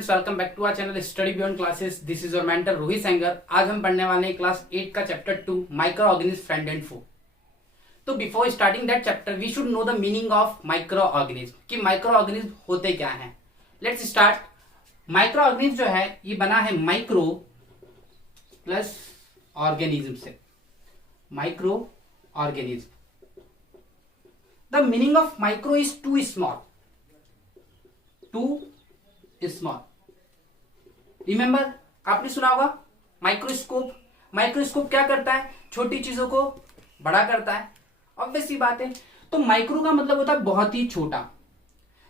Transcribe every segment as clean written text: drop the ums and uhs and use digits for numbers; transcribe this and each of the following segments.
Students, welcome back to our channel study beyond classes. This is your mentor Rohit Sengar. आज हम पढ़ने वाले हैं क्लास 8 का chapter 2 microorganism friend and foe. तो before starting that chapter we should know the meaning of micro organism, कि microorganism होते क्या हैं। Let's start. माइक्रो ऑर्गेनिज्म जो है ये बना है माइक्रो प्लस ऑर्गेनिज्म से। Micro organism, the meaning of micro is too small, too small. Remember, आपने सुना होगा माइक्रोस्कोप। माइक्रोस्कोप क्या करता है? छोटी चीजों को बड़ा करता है। ऑब्वियस सी बात है। तो माइक्रो का मतलब होता है बहुत ही छोटा।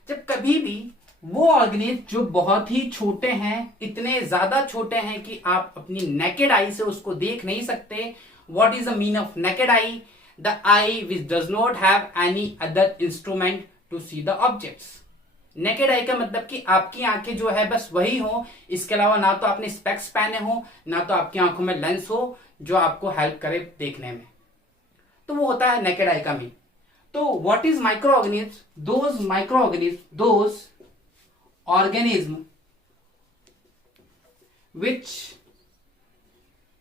जब कभी भी वो ऑर्गेनिज्म जो बहुत ही छोटे हैं, इतने ज्यादा छोटे हैं कि आप अपनी नेकेड आई से उसको देख नहीं सकते। What is the mean of naked eye? The eye which does not have any other instrument to see the objects. Naked eye का मतलब कि आपकी आंखें जो है बस वही हो, इसके अलावा ना तो आपने स्पेक्स पहने हो, ना तो आपकी आंखों में लेंस हो जो आपको हेल्प करे देखने में। तो वो होता है नेकेड आई का मीन। तो what is micro organism? Those micro organism, those organism which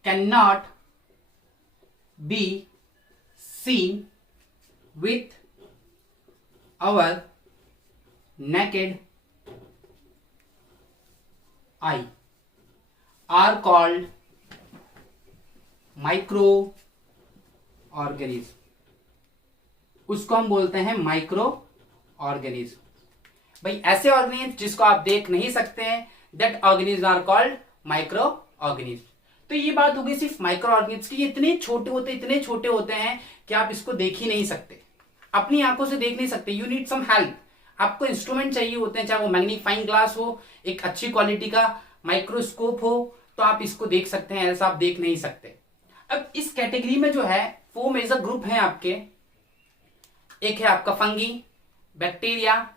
can not be seen with our naked eye are called microorganism। उसको हम बोलते हैं माइक्रो ऑर्गेनिज्म। भाई ऐसे ऑर्गेनिज्म जिसको आप देख नहीं सकते हैं, that organism are called micro organism. तो ये बात हो गई सिर्फ माइक्रो ऑर्गेनिज्म की। इतने छोटे होते हैं कि आप इसको देख ही नहीं सकते, अपनी आंखों से देख नहीं सकते। You need some help. आपको इंस्ट्रूमेंट चाहिए होते हैं, चाहे वो मैग्नीफाइंग ग्लास हो, एक अच्छी क्वालिटी का माइक्रोस्कोप हो, तो आप इसको देख सकते हैं। ऐसा आप देख नहीं सकते। अब इस कैटेगरी में जो है 4 मेजर ग्रुप हैं आपके। एक है आपका फंगी, बैक्टीरिया,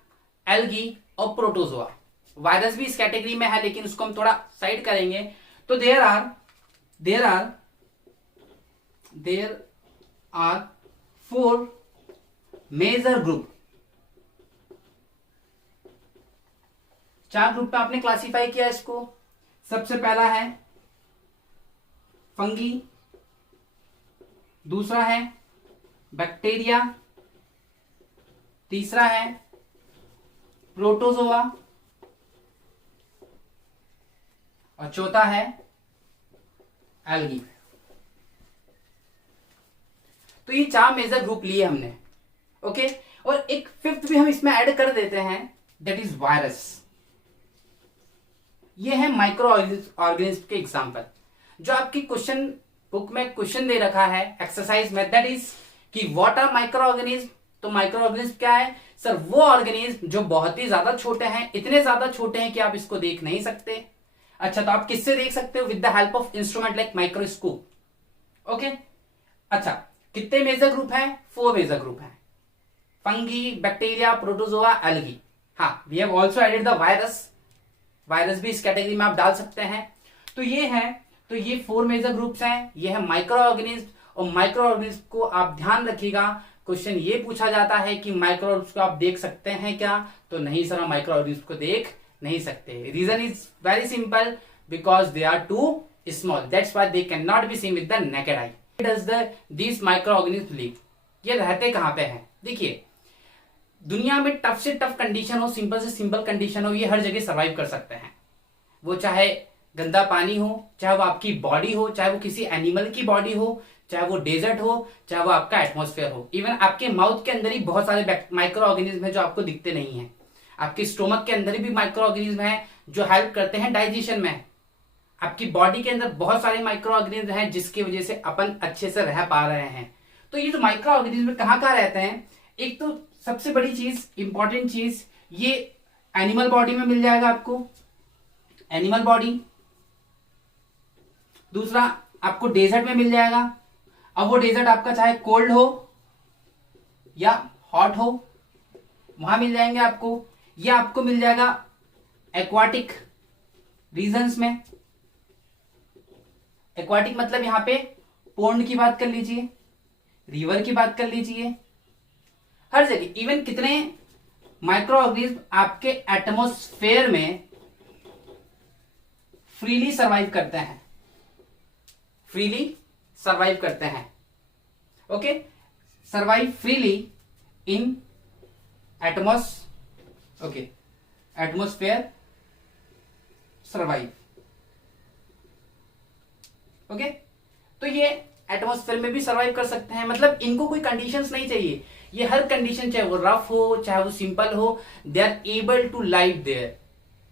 एल्गी और प्रोटोजोआ। वायरस भी इस कैटेगरी में है, लेकिन उसको हम थोड़ा साइड करेंगे। तो there are 4 major group. 4 group पे आपने क्लासिफाई किया इसको। सबसे पहला है फंगी, दूसरा है बैक्टीरिया, तीसरा है प्रोटोजोआ और चौथा है एल्गी। तो ये 4 मेजर ग्रुप लिए हमने, ओके। और एक 5th भी हम इसमें ऐड कर देते हैं, दैट इज वायरस। ये है माइक्रो ऑर्गेनिज्म के एग्जाम्पल। जो आपकी क्वेश्चन बुक में क्वेश्चन दे रखा है एक्सरसाइज में, दैट इज कि व्हाट आर माइक्रो ऑर्गेनिज्म। तो माइक्रो ऑर्गेनिज्म क्या है? सर वो ऑर्गेनिज्म जो बहुत ही ज्यादा छोटे हैं, इतने ज्यादा छोटे हैं कि आप इसको देख नहीं सकते। अच्छा, तो आप किससे देख सकते हो? With the help of instrument like microscope, okay. अच्छा, कितने मेजर ग्रुप हैं? 4 मेजर ग्रुप हैं। Fungi, bacteria, protozoa, algae. हाँ, we have also added the virus. Virus भी इस कैटेगरी में आप डाल सकते हैं। तो ये 4 मेजर ग्रुप्स हैं। ये है माइक्रो ऑर्गेनिज्म। और माइक्रो ऑर्गेनिज्म को आप ध्यान रखिएगा, क्वेश्चन ये पूछा जाता है कि माइक्रो ऑर्गेनिज्म को आप देख सकते हैं क्या? तो नहीं सर, हम माइक्रो ऑर्गेनिज्म को देख नहीं सकते। Reason is very simple, because they are too small, that's why they can not be seen with the naked eye. Does this micro organism live? ये रहते कहां पे हैं? देखिए, दुनिया में टफ से टफ कंडीशन हो, सिंपल से सिंपल कंडीशन हो, ये हर जगह सर्वाइव कर सकते हैं। वो चाहे गंदा पानी हो, चाहे वो आपकी बॉडी हो, चाहे वो किसी एनिमल की बॉडी हो, चाहे वो डेजर्ट हो, चाहे वो आपका एटमॉस्फेयर हो। इवन आपके माउथ के अंदर ही बहुत सारे माइक्रो ऑर्गेनिज्म है जो आपको दिखते नहीं है। आपके स्टोमक के अंदर भी माइक्रो ऑर्गेनिज्म है जो हेल्प करते हैं डाइजेशन में। आपकी बॉडी के अंदर बहुत सारे माइक्रो ऑर्गेनिज्म हैं जिसकी वजह से अपन अच्छे से रह पा रहे हैं। तो ये जो माइक्रो ऑर्गेनिज्म कहाँ रहते हैं? एक तो सबसे बड़ी चीज, इंपॉर्टेंट चीज, ये एनिमल बॉडी में मिल जाएगा आपको, एनिमल बॉडी। दूसरा आपको डेजर्ट में मिल जाएगा। अब वो डेजर्ट आपका चाहे कोल्ड हो या हॉट हो, वहां मिल जाएंगे आपको। या आपको मिल जाएगा एक्वाटिक रीजन्स में। एक्वाटिक मतलब यहां पे पोंड की बात कर लीजिए, रिवर की बात कर लीजिए, हर जगह। इवन कितने माइक्रो ऑर्गेनिज्म आपके एटमॉस्फेयर में फ्रीली सर्वाइव करते हैं, फ्रीली सर्वाइव करते हैं। Okay, survive freely in atmosphere survive. Okay, तो ये एटमॉस्फेयर में भी सर्वाइव कर सकते हैं, मतलब इनको कोई कंडीशंस नहीं चाहिए, ये हर कंडीशन, चाहे वो रफ हो चाहे वो सिंपल हो, they are able to live there.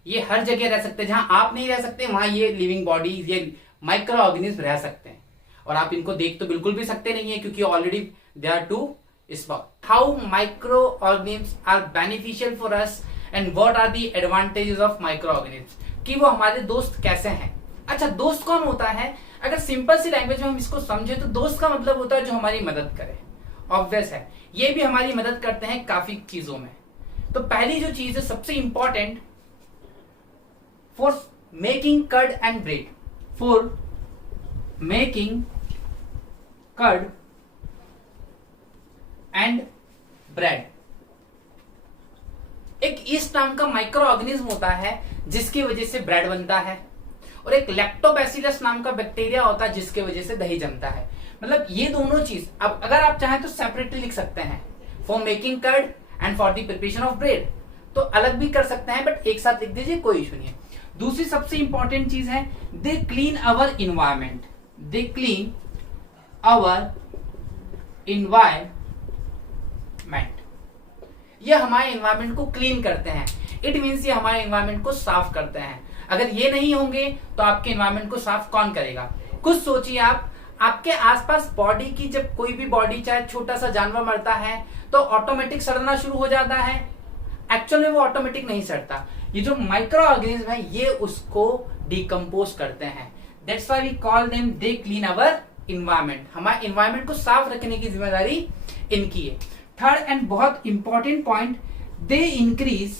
ये हर जगह रह सकते हैं, जहां आप नहीं रह सकते वहां ये लिविंग बॉडीज, ये माइक्रो ऑर्गेनिज्म रह सकते हैं। और आप इनको देख तो बिल्कुल भी सकते नहीं है, क्योंकि already they are too small. How micro organism are beneficial for us and what are the advantages of micro organism, कि वो हमारे दोस्त कैसे हैं। अच्छा, दोस्त कौन होता है? अगर सिंपल सी लैंग्वेज में हम इसको समझे तो दोस्त का मतलब होता है जो हमारी मदद करे। ऑब्वियस है, ये भी हमारी मदद करते हैं काफी चीजों में। तो पहली जो चीज है सबसे important, for making curd and bread, for making curd and bread, एक ईस्ट नाम का माइक्रो ऑर्गेनिज्म होता है जिसकी वजह से ब्रेड बनता है, और एक लैक्टोबैसिलस नाम का बैक्टीरिया होता है जिसकी वजह से दही जमता है। मतलब ये दोनों चीज, अब अगर आप चाहें तो सेपरेटली लिख सकते हैं, for making curd and for the preparation of bread, तो अलग भी कर सकते हैं, बट एक साथ लिख दीजिए, कोई इशू नहीं है। दूसरी सबसे इंपॉर्टेंट चीज है, they clean our environment, they clean our environment, ये हमारे इन्वायरमेंट को क्लीन करते हैं। इट मीन्स ये हमारे इन्वायरमेंट को साफ करते हैं। अगर ये नहीं होंगे तो आपके इन्वायरमेंट को साफ कौन करेगा? कुछ सोचिए आप, आपके आसपास बॉडी की, जब कोई भी बॉडी, चाहे छोटा सा जानवर मरता है तो ऑटोमेटिक सड़ना शुरू हो जाता है। एक्चुअल में वो ऑटोमेटिक नहीं सड़ता, ये जो माइक्रो ऑर्गेनिज्म है ये उसको डिकम्पोज करते हैं। That's why we call them they clean our environment. हमारे इन्वायरमेंट को साफ रखने की जिम्मेदारी इनकी है। थर्ड एंड बहुत important point, they increase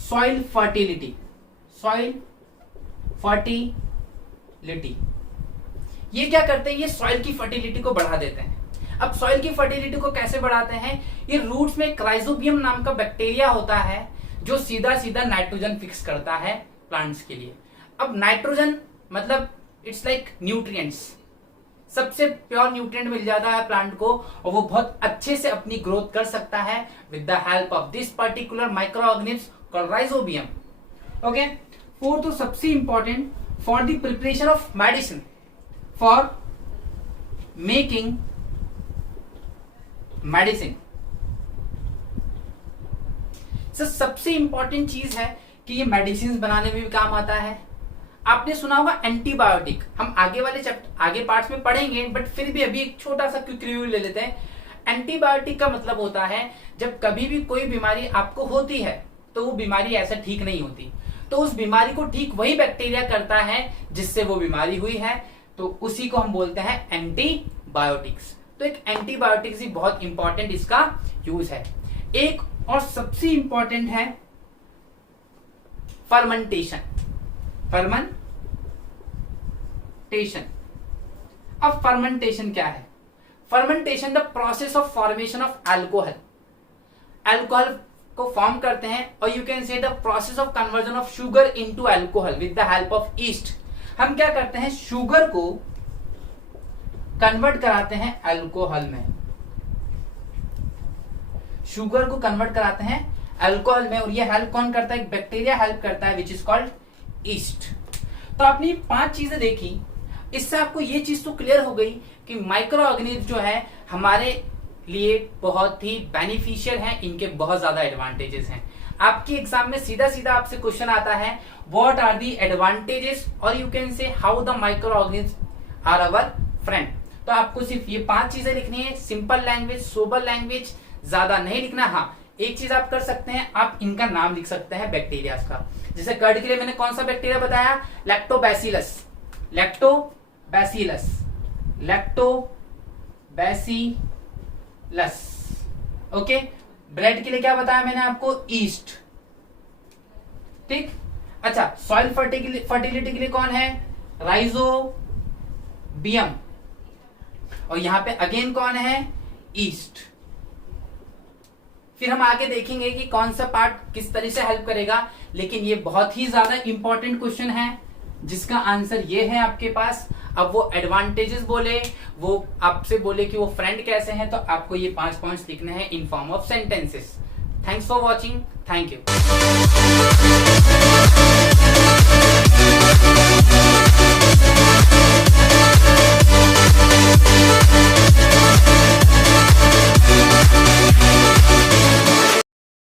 soil fertility, soil fertility. ये क्या करते हैं? ये सॉइल की फर्टिलिटी को बढ़ा देते हैं। अब सॉइल की फर्टिलिटी को कैसे बढ़ाते हैं? ये रूट्स में क्राइजोबियम नाम का बैक्टीरिया होता है जो सीधा सीधा नाइट्रोजन फिक्स करता है प्लांट्स के लिए। अब नाइट्रोजन मतलब इट्स लाइक न्यूट्रिएंट्स, सबसे प्योर न्यूट्रिएंट मिल जाता है प्लांट को, और वो बहुत अच्छे से अपनी ग्रोथ कर सकता है with the help of this particular micro organism called rhizobium. Okay, fourth तो सबसे important, for the preparation of medicine, for making medicine. सबसे इंपॉर्टेंट चीज है कि ये मेडिसिन बनाने में भी काम आता है। आपने सुना होगा एंटीबायोटिक, हम आगे वाले आगे पार्ट्स में पढ़ेंगे, बट फिर भी अभी एक छोटा सा क्विक रिव्यू ले लेते हैं। एंटीबायोटिक का मतलब होता है जब कभी भी कोई बीमारी आपको होती है तो वो बीमारी ऐसे ठीक नहीं होती, तो उस बीमारी को ठीक वही बैक्टीरिया करता है जिससे वो बीमारी हुई है, तो उसी को हम बोलते हैं एंटीबायोटिक्स। तो एक एंटीबायोटिक्स ही बहुत इंपॉर्टेंट इसका यूज है। एक और सबसे इंपॉर्टेंट है फर्मेंटेशन, फर्मेंटेशन। अब फर्मेंटेशन क्या है? Fermentation the process of formation of alcohol, alcohol को फॉर्म करते हैं, और यू कैन से the process of conversion of sugar into alcohol with the help of east. हम क्या करते हैं? शुगर को कन्वर्ट कराते हैं अल्कोहल में, शुगर को कन्वर्ट कराते हैं अल्कोहल में, और ये हेल्प कौन करता है? एक बैक्टीरिया हेल्प करता है विच इज कॉल्ड ईस्ट। तो आपने 5 चीजें देखी, इससे आपको ये चीज तो क्लियर हो गई कि माइक्रो ऑर्गेनिज्म जो है हमारे लिए बहुत ही बेनिफिशियल है, इनके बहुत ज्यादा एडवांटेजेस हैं। आपके एग्जाम में सीधा सीधा आपसे क्वेश्चन आता है, व्हाट आर दी एडवांटेजेस, और you can say how the micro organism are our friend. तो आपको सिर्फ ये 5 चीजें लिखनी है, सिंपल लैंग्वेज, सोबर लैंग्वेज, ज्यादा नहीं लिखना। हाँ, एक चीज आप कर सकते हैं, आप इनका नाम लिख सकते हैं बैक्टीरिया का। जैसे कर्ड के लिए मैंने कौन सा बैक्टीरिया बताया? Lactobacillus, lactobacillus, lactobacillus. Okay, bread के लिए क्या बताया मैंने आपको? ईस्ट। ठीक, अच्छा, सॉइल फर्टिलिटी के लिए कौन है? राइजोबियम। और यहां पे अगेन कौन है? ईस्ट। फिर हम आगे देखेंगे कि कौन सा पार्ट किस तरह से हेल्प करेगा, लेकिन ये बहुत ही ज्यादा इंपॉर्टेंट क्वेश्चन है जिसका आंसर ये है आपके पास। अब वो एडवांटेजेस बोले, वो आपसे बोले कि वो फ्रेंड कैसे हैं, तो आपको ये 5 पॉइंट्स लिखने हैं in form of sentences. Thanks for watching, thank you.